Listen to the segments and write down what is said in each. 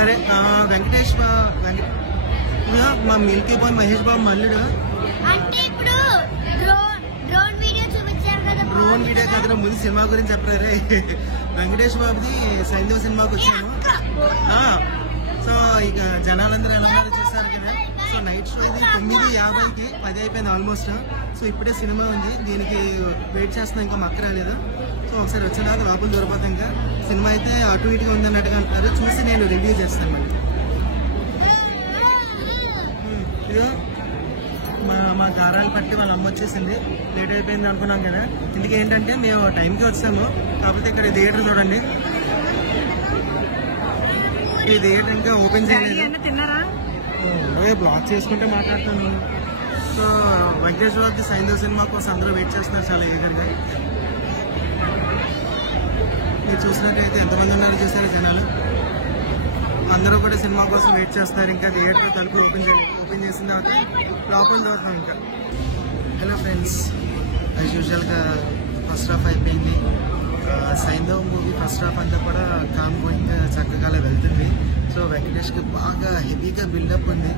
సరే వెంకటేష్ మా Milky bye Mahesh Babu మల్లుడు అంటే ఇప్పుడు డ్రోన్ వీడియో చూపించారు కదా. డ్రోన్ వీడియో కాదు, ముందు సినిమా గురించి చెప్పారు. వెంకటేష్ బాబుది సైంధవ సినిమాకి వచ్చాను. సో ఇక జనాలందరూ ఎలా ఉన్నారో చూస్తారు కదా. సో నైట్ షో ఇది 9:50కి 10 అయిపోయింది ఆల్మోస్ట్. సో ఇప్పుడే సినిమా ఉంది, దీనికి వెయిట్ చేస్తున్నాం, ఇంకా మక్క రాలేదు. సో ఒకసారి వచ్చిన లోపల దొరికిపోతాం. ఇంకా సినిమా అయితే అటు ఇటుగా ఉంది అన్నట్టుగా అంటారు. చూసి నేను రివ్యూ చేస్తాను. మళ్ళీ ఇదిగో మా కారాలు పట్టి వాళ్ళ అమ్మ వచ్చేసింది. లేట్ అయిపోయింది అనుకున్నాం కదా. ఇందుకు ఏంటంటే మేము టైంకి వచ్చాము, కాకపోతే ఇక్కడ థియేటర్ చూడండి, ఈ థియేటర్ ఇంకా ఓపెన్ చేయలేదు. బ్లాక్ చేసుకుంటే మాట్లాడుతాను. సో వెంకటేష్ బాబుకి సైంధవ సినిమా కోసం అందరూ వెయిట్ చేస్తున్నారు చాలా ఈగర్గా. మీరు చూసినట్టయితే ఎంతమంది ఉన్నారో చూసారు జనాలు. అందరూ కూడా సినిమా కోసం వెయిట్ చేస్తారు. ఇంకా థియేటర్ తలుపులు ఓపెన్ చేసిన తర్వాత లోపల దూరం. ఇంకా హలో ఫ్రెండ్స్, యాజ్ యూజువల్గా ఫస్ట్ హాఫ్ అయిపోయింది. సైంధవ మూవీ ఫస్ట్ హాఫ్ అంతా కూడా కామ్ గోయింగ్ చక్కగా వెళ్తుంది. సో వెంకటేష్కి బాగా హెవీగా బిల్డప్ ఉంది.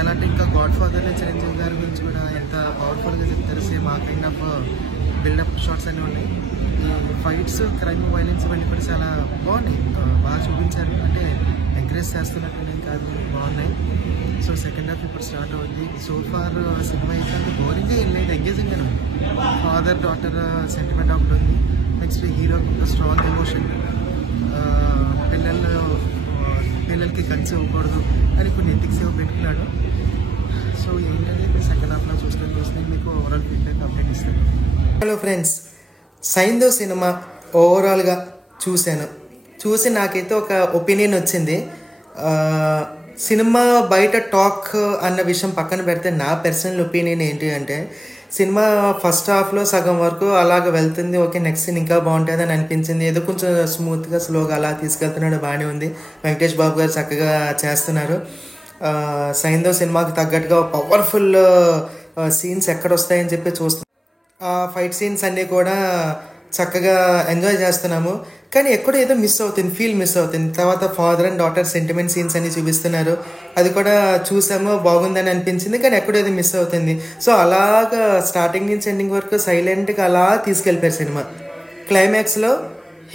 ఎలా అంటే ఇంకా గాడ్ ఫాదర్లో చిరంజీవి గారి గురించి కూడా ఎంత పవర్ఫుల్గా చెప్తారు. సేమ్ ఆ కైండ్ ఆఫ్ బిల్డప్ షాట్స్ అన్నీ ఉన్నాయి. ఈ ఫైట్స్, క్రైమ్, వైలెన్స్ ఇవన్నీ కూడా చాలా బాగున్నాయి, బాగా చూపించారు. అంటే ఎంకరేజ్ చేస్తున్నట్టు కాదు, బాగున్నాయి. సో సెకండ్ హాఫ్ ఇప్పుడు స్టార్ట్ అవుతుంది. సో ఫార్ సినిమా అయితే బోరింగ్గా వెళ్ళలేదు, ఎంగేజింగ్గానే ఉంది. ఫాదర్ డాటర్ సెంటిమెంట్ ఒకటి ఉంది. నెక్స్ట్ హీరో స్ట్రాంగ్ ఎమోషన్, పిల్లలకి గన్స్ ఇవ్వకూడదు అని కొన్ని ఎథిక్స్ ఏవో పెట్టుకున్నాడు. సో ఏంటంటే సెకండ్ హాఫ్లో చూస్తే మీకు ఓవరాల్ ఫీడ్బ్యాక్ అప్డేట్ ఇస్తాను. హలో ఫ్రెండ్స్, సైంధవ్ సినిమా ఓవరాల్గా చూసి నాకైతే ఒక ఒపీనియన్ వచ్చింది. సినిమా బయట టాక్ అన్న విషయం పక్కన పెడితే నా పర్సనల్ ఒపీనియన్ ఏంటి అంటే, సినిమా ఫస్ట్ హాఫ్లో సగం వరకు అలాగ వెళ్తుంది, ఓకే నెక్స్ట్ సీన్ ఇంకా బాగుంటుంది అని అనిపించింది. ఏదో కొంచెం స్మూత్గా స్లోగా అలా తీసుకెళ్తున్నాడు, బాగానే ఉంది. వెంకటేష్ బాబు గారు చక్కగా చేస్తున్నారు. సైంధవ్ సినిమాకి తగ్గట్టుగా పవర్ఫుల్ సీన్స్ ఎక్కడ వస్తాయని చెప్పి చూస్తున్నాం. ఫైట్ సీన్స్ అన్నీ కూడా చక్కగా ఎంజాయ్ చేస్తున్నాము. కానీ ఎక్కడో ఏదో మిస్ అవుతుంది, ఫీల్ మిస్ అవుతుంది. తర్వాత father and daughter sentiment scenes అన్ని చూపిస్తున్నారు, అది కూడా చూసాము, బాగుందని అనిపించింది. కానీ ఎక్కడో ఏదో మిస్ అవుతుంది. సో అలాగా స్టార్టింగ్ నుంచి ఎండింగ్ వరకు సైలెంట్గా అలా తీసుకెళ్ళిపోయారు సినిమా. క్లైమాక్స్లో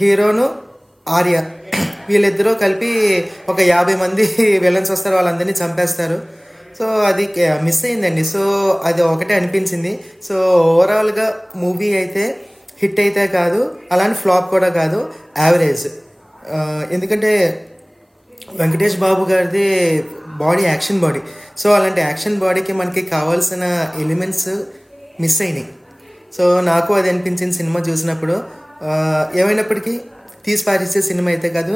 హీరోను ఆర్య వీళ్ళిద్దరూ కలిపి ఒక 50 మంది విలన్స్ వస్తారు, వాళ్ళందరినీ చంపేస్తారు. సో అది మిస్ అయిందండి. సో అది ఒకటే అనిపించింది. సో ఓవరాల్గా మూవీ అయితే హిట్ అయితే కాదు, అలానే ఫ్లాప్ కూడా కాదు, యావరేజ్. ఎందుకంటే వెంకటేష్ బాబు గారిది బాడీ యాక్షన్ బాడీ. సో అలాంటి యాక్షన్ బాడీకి మనకి కావాల్సిన ఎలిమెంట్స్ మిస్ అయినాయి. సో నాకు అది అనిపించింది సినిమా చూసినప్పుడు. ఏమైనప్పటికీ తీసి పారేసే సినిమా అయితే కాదు.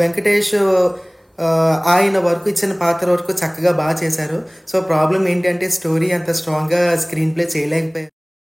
వెంకటేష్ ఆయన వరకు ఇచ్చిన పాత్ర వరకు చక్కగా బాగా చేశారు. సో ప్రాబ్లం ఏంటి అంటే స్టోరీ అంత స్ట్రాంగ్గా స్క్రీన్ ప్లే చేయలేకపోయారు.